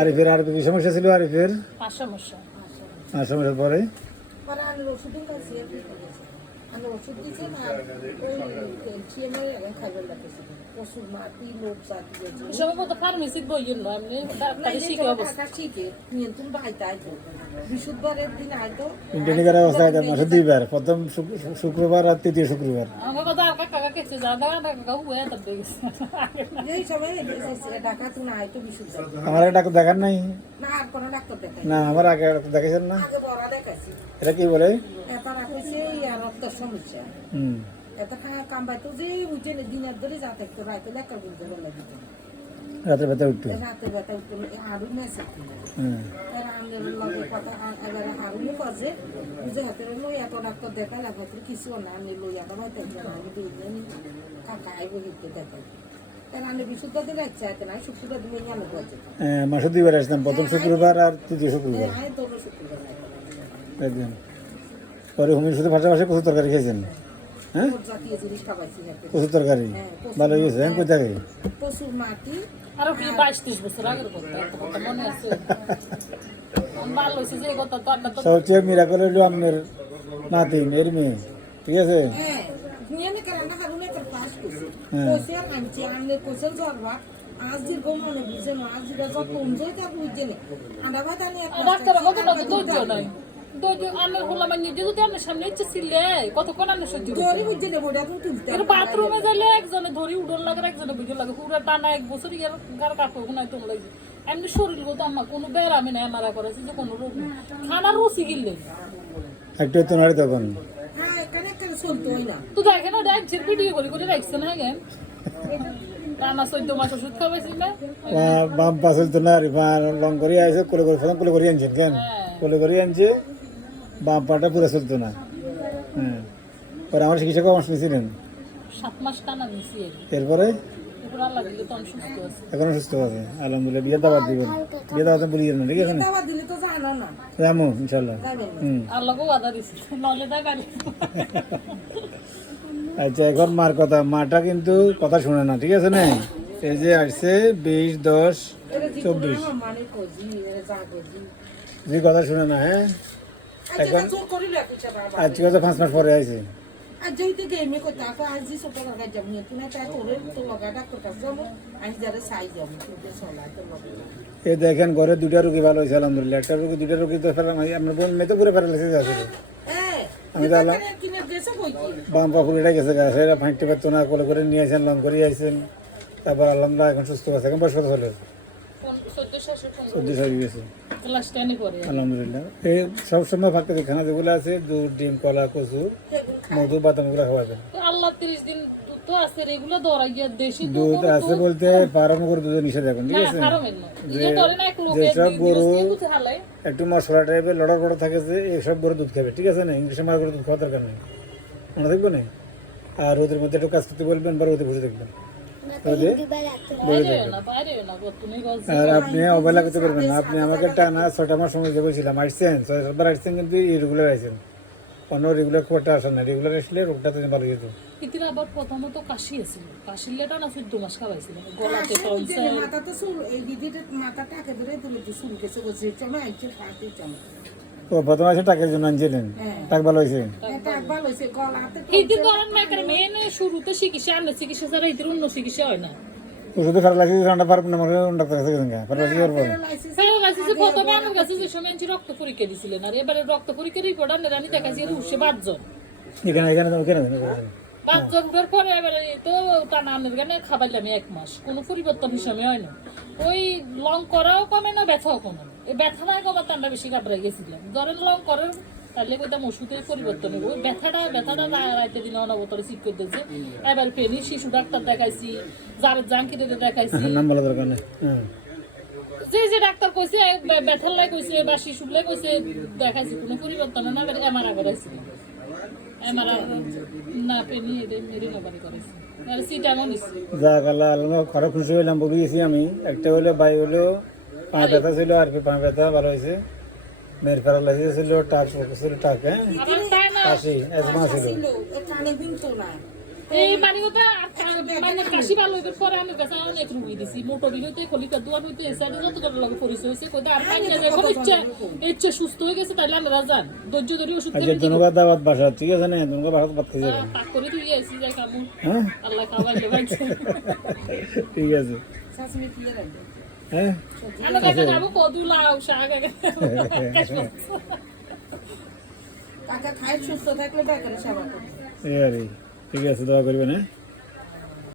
আরিফের আর কি সমস্যা ছিল? আরিফের সমস্যা সমস্যার পরে ওষুধ দিচ্ছেন আর ওই সিএমআই খাইবার লাগতেছে ওষুধ মাটি লোক সম্ভবত ফার্মেসির বই না এমনি ডাক্তারি শিখে অবস্থা শিখে নিয়ন্ত্রণ বাড়াইতে আইতো বৃহস্পতিবারের দিন আইতো ইন্টারনেটের অবস্থা মাসে 2 বার, প্রথম শুক্রবার আর তৃতীয় শুক্রবার। আমার কথা আর কাকা কেছে জানা কাকা হুয়ে তবে গেছে এই সময় ঢাকা তো না আইতো বৃহস্পতিবার আমার ডাক্তার দেখার নাই না আর কোনো ডাক্তার দেখাই না, আমার আগে ডাক্তার দেখাইছেন না? আগে বড় দেখাইছি। এটা কি বলে? এটা রাখছে রক্তের সমস্যা হুম, এটা কামবাইতো যে উঠে দিনের ধরে যাতে একটু রাইতে লেখার গুনতে লাগে রাতের ব্যথা উঠতো। রাতে ব্যথা উঠতো আরো মেসে হুম, তারা আমাদের লগে কথা এবারে হারুনি কাজে বুঝে হাতে লই এত ডাক্তার দেখাই লাগাতে কিছু না আমি লই আটা ভাই তাই আমি দুইজন কাকা আইবো হিতে দেখাই কারণ আমি বিশুদ্ধতে রাখছি আর না শুক্রবার দিন আমি বলছি মাসে 2 বার আসতাম, প্রথম শুক্রবার আর তৃতীয় শুক্রবার। হ্যাঁ তোর শুক্রবার একদিন পরে হুমির সাথে পাশাপাশি কচুর তরকারি খেয়েছেন? হ্যাঁ, জাতীয় জিনিস খাবাইছি কচুর তরকারি ভালো হয়েছে। হ্যাঁ, কই থাকে? পশুর মাটি আরো কি 22-23 বছর আগের কথা এত কথা মনে আছে ভালো হয়েছে যে কথা তো আমরা তো সবচেয়ে মিরাকল হইল আপনার নাতি মেয়ের মেয়ে, ঠিক আছে? হ্যাঁ নিয়ে না কেন না হারুনি একটা পাস করছে কইছে আনছি আনলে কইছে জরবা আজ দীর্ঘ মনে বুঝে না আজ দীর্ঘ যত এনজয় তা বুঝে না আন্ডা ভাত আনি এক ডাক্তার কত না তো ধৈর্য নাই ধৈর্য আমি হলাম নিজে যদি আমার সামনে ইচ্ছে ছিলে কতক্ষণ আমি সহ্য দড়ি বুঝে নেব ওটা তুমি তুলতে এর বাথরুমে গেলে একজনে ধরি উড়ন লাগে একজনে বুঝে লাগে পুরো টানা 1 বছর ইয়ার গার কাপড় গুনাই তোম লাগে এমনি শরীর গো তো আমার কোনো বেরামি নাই মারা করেছে যে কোনো রোগ নেই খানার রুচি গিললে একটু তো নাড়ি তখন হ্যাঁ এখানে এখানে চলতোই না তো দেখে না ডাক্তার ভিডিও করে রাখছে না কেন টানা 14 মাস ওষুধ খাওয়াইছি না বাম পাশে তো নাড়ি লং করে আইসে কোলে করে ফোন কোলে করে আনছেন কেন? কোলে করে আনছে, বাম পাটা পুরো চলতো না। হ্যাঁ, পরে আমার চিকিৎসা আমার শুনেছিলেন 7 মাস টানা নিছি এরপরে এরপর আল্লাহ দিলে তখন সুস্থ আছে এখনো সুস্থ আছে আলহামদুলিল্লাহ। বিয়ে দাবার দিবেন, বিয়ে দাবার বলি না, ঠিক আছে? দাওয়া দিলে তো জানো না রামু ইনশাল্লাহ। হুম, আল্লাহকে ওয়াদা দিছি নলে দা গাড়ি আচ্ছা এখন মার কথা, মাটা কিন্তু কথা শুনে না, ঠিক আছে? না এই যে আসছে 20-10-24 মানে কোজি এর জাগজি যে কথা শুনে না। হ্যাঁ, আচ্ছা জোর করিলে কিছু বাবা আজকে তো 5 মাস পরে আইছে। আজ যেতে গেমে কই তা আজ জি সব লাগা যাবো তুই না তাই তোরে তো লাগা ডাক্তার কাছে যাবো আজ যারে সাই যাবো তুই সলা তো লাগা এই দেখেন ঘরে 2টা রোগী ভালো হয়েছে আলহামদুলিল্লাহ। একটা রোগী 2টা রোগী তো ফেলাম, আপনার বোন মেয়ে তো পুরো প্যারালাইসিস আছে। হ্যাঁ আমি তো আল্লাহ কিনে গেছে কই কি বাম পা ফুলে গেছে গাছ, এরা ফাঁকতে পারতো না, কোলে করে নিয়ে আসেন, লং করে আইসেন, তারপর আলহামদুলিল্লাহ এখন সুস্থ আছে। এখন বয়স কত হলো? 14 হয়ে গেছে ক্লাস 10 পড়ে আলহামদুলিল্লাহ। এই সবসময় ফাঁকতে খানা যেগুলো আছে দুধ, ডিম, কলা, কচু, মধু, বাদাম এগুলো খাওয়াবেন। আল্লাহ 30 দিন দুধ তো আছে রেগুলার দরাই গিয়ে দেশি দুধ আছে বলতে ফার্ম করে দুধে নিষেধ এখন, ঠিক আছে? যেসব গরু একটু মশলা টাইপের লড়া লড়া থাকে যে এইসব গরু দুধ খাবে, ঠিক আছে? না ইংলিশে মার গরু দুধ খাওয়ার দরকার নেই, মনে থাকবে না। আর ওদের মধ্যে একটু কাজ করতে বলবেন বা ওদের বুঝে দেখবেন, আর আপনি অবহেলা করতে পারবেন না। আপনি আমাকে টানা 6টা মাস সময় দিয়ে বলছিলাম, আসছেন 6-7বার আসছেন, কিন্তু রেগুলার আসছেন, অন্য রেগুলার খুব একটা আসেন না। রেগুলার আসলে রোগটা তো ভালো যেত। ইতিরা আবার প্রথমত কাশি আছিল, কাশির লেটা না 14 মাস খাওয়াইছিল, গলাতে টনসিল মাথা তো সুর এই দিদির মাথাটা আগে ধরে তুলে শুরু গেছে বসে চলো একটু ফাটে চলো ও প্রথম আসে টাকার জন্য আনছিলেন, টাক ভালো হয়েছে। এটা ভালো হইছে গলাতে ইতি ধরেন না করে মেনে শুরুতে চিকিৎসা আনলে চিকিৎসা ছাড়া ইতির অন্য চিকিৎসা হয় না। ওষুধে প্যারালাইসিস রান্না পারবেন না, মানে ডাক্তার কাছে গেছেন প্যারালাইসিস এর পর প্যারালাইসিসে প্রথমে আমার কাছে যে সময় রক্ত পরীক্ষা দিছিলেন, আর এবারে রক্ত পরীক্ষার রিপোর্ট আনলে আমি দেখাচ্ছি উঠছে 5 জন। এখানে এখানে কেন 5 জন বের পরে এবারে তো টানা আনের গানে খাবাইলাম 1 মাস, কোনো পরিবর্তন হিসাবে হয় না। ওই লং করাও কমে না, ব্যথাও কমে না। এই ব্যথা নাই কমাতে আমরা বেশি ঘাবড়াই গেছিলাম। ধরেন লং করার তাহলে কইতাম ওষুধের পরিবর্তন হবে, ওই ব্যথাটা রাইতে দিনে অনবতরে ঠিক করে দিয়েছে। এবার পেনি শিশু ডাক্তার দেখাইছি, জাঙ্কিতে দেখাইছি, নাম বলা দরকার নেই। যে ডাক্তার কইছে ব্যথার লাই কইছে বা শিশুর লাই কইছে দেখাইছি, কোনো পরিবর্তন না। এবার এমআরআই করাইছি, এমআরআই না পেনি এটা মেরে নবারি করাইছি, আর সিটা এমন নিছি। যাক আল্লাহ আল্লাহ খরচ খুশি হইলাম, বলিয়েছি আমি। একটা হলো বাই হলো পা ব্যথা ছিল, আর কি পা ব্যথা ভালো হয়েছে। মেয়ের প্যারালাইসিস ছিল, টাক ছিল, টাক, হ্যাঁ, কাশি, অ্যাজমা ছিল। কানে বিনতো না এই মানে ওটা মানে কাশি ভালো হইবার পরে আমি কাছে অনেক রুগী দিছি মোটো বিলতে খলিকা দুয়ান হইতে এসাইডে যত করে লাগে পরিচয় হইছে কইতে আর পাই না এখন ইচ্ছা সুস্থ হয়ে গেছে তাইলে আমরা যান ধৈর্য ধরে ওষুধ আচ্ছা খেয়ে ধন্যবাদ দাওয়াত বাসা ঠিক আছে না ধন্যবাদ বাসা ভাত খেয়ে যাবেন পাক করে তুই এসি যাই কামু হ্যাঁ আল্লাহ খাওয়াইলে ভাই ঠিক আছে শাশুড়ি কি রাখবে হ্যাঁ আমরা কাছে যাবো কদু লাউ শাক কাকা খাই সুস্থ থাকলে বেকারে সেবা করবে এই আর কি। ঠিক আছে দোয়া করবেন হ্যাঁ